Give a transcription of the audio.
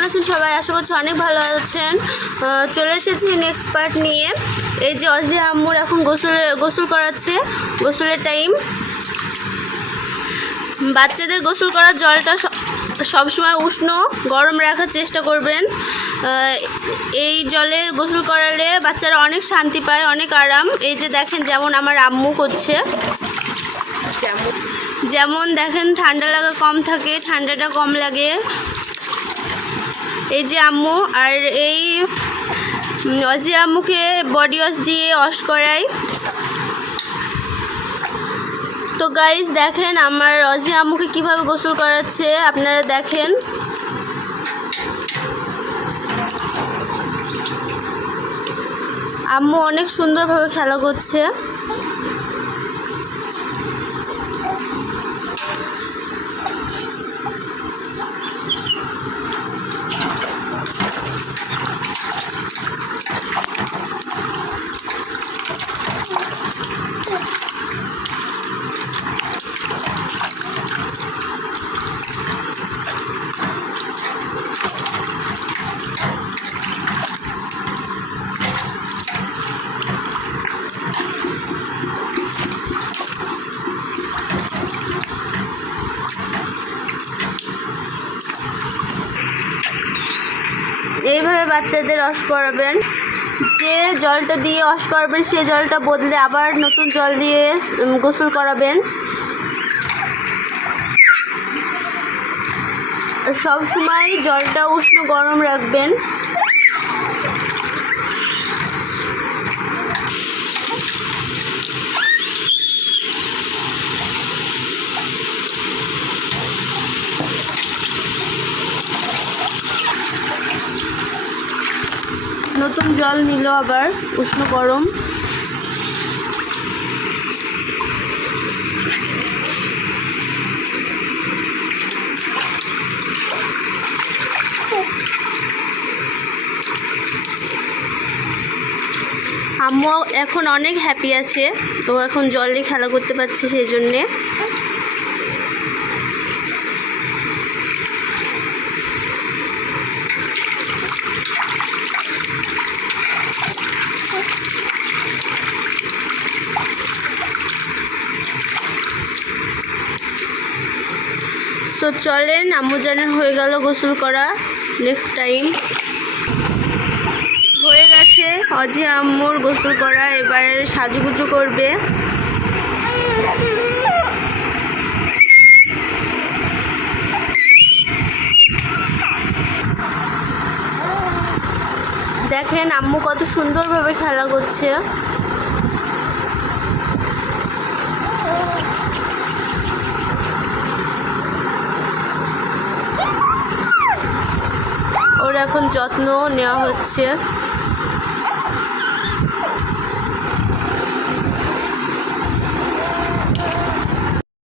কেমন আছেন সবাই? আশা করছি অনেক ভালো আছেন। চলে এসেছি নেক্সট পার্ট নিয়ে। এই যে অজি আম্মুর এখন গোসল করাচ্ছে, গোসলের টাইম। বাচ্চাদের গোসল করার জলটা সবসময় উষ্ণ গরম রাখার চেষ্টা করবেন। এই জলে গোসল করালে বাচ্চারা অনেক শান্তি পায়, অনেক আরাম। এই যে দেখেন, যেমন আমার আম্মু করছে, যেমন দেখেন ঠান্ডা লাগা কম থাকে, ঠান্ডাটা কম লাগে। এই যে আম্মু, আর এই অজি আম্মুকে বডি ওয়াশ দিয়ে ওয়াশ করাই। তো গাইস দেখেন আমার অজি আম্মুকে কীভাবে গোসল করাচ্ছে, আপনারা দেখেন। আম্মু অনেক সুন্দরভাবে খেলা করছে। এইভাবে বাচ্চাদের ওয়াশ করাবেন। যে জলটা দিয়ে ওয়াশ করাবেন সেই জলটা বদলে আবার নতুন জল দিয়ে গোসল করাবেন। সব সময় জলটা উষ্ণ গরম রাখবেন। নতুন জল নিল আবার উষ্ণ গরম। আম্মু এখন অনেক হ্যাপি আছে, তো এখন জলে খেলা করতে পারছে, সেই জন্যে। সো চলেন, আম্মু জানের হয়ে গেল গোসল করা। নেক্সট টাইম হয়ে গেছে অজি আম্মুর গোসল করা। এবার সাজুগুজু করবে। দেখেন আম্মু কত সুন্দরভাবে খেলা করছে। ওর এখন যত্ন নেওয়া হচ্ছে।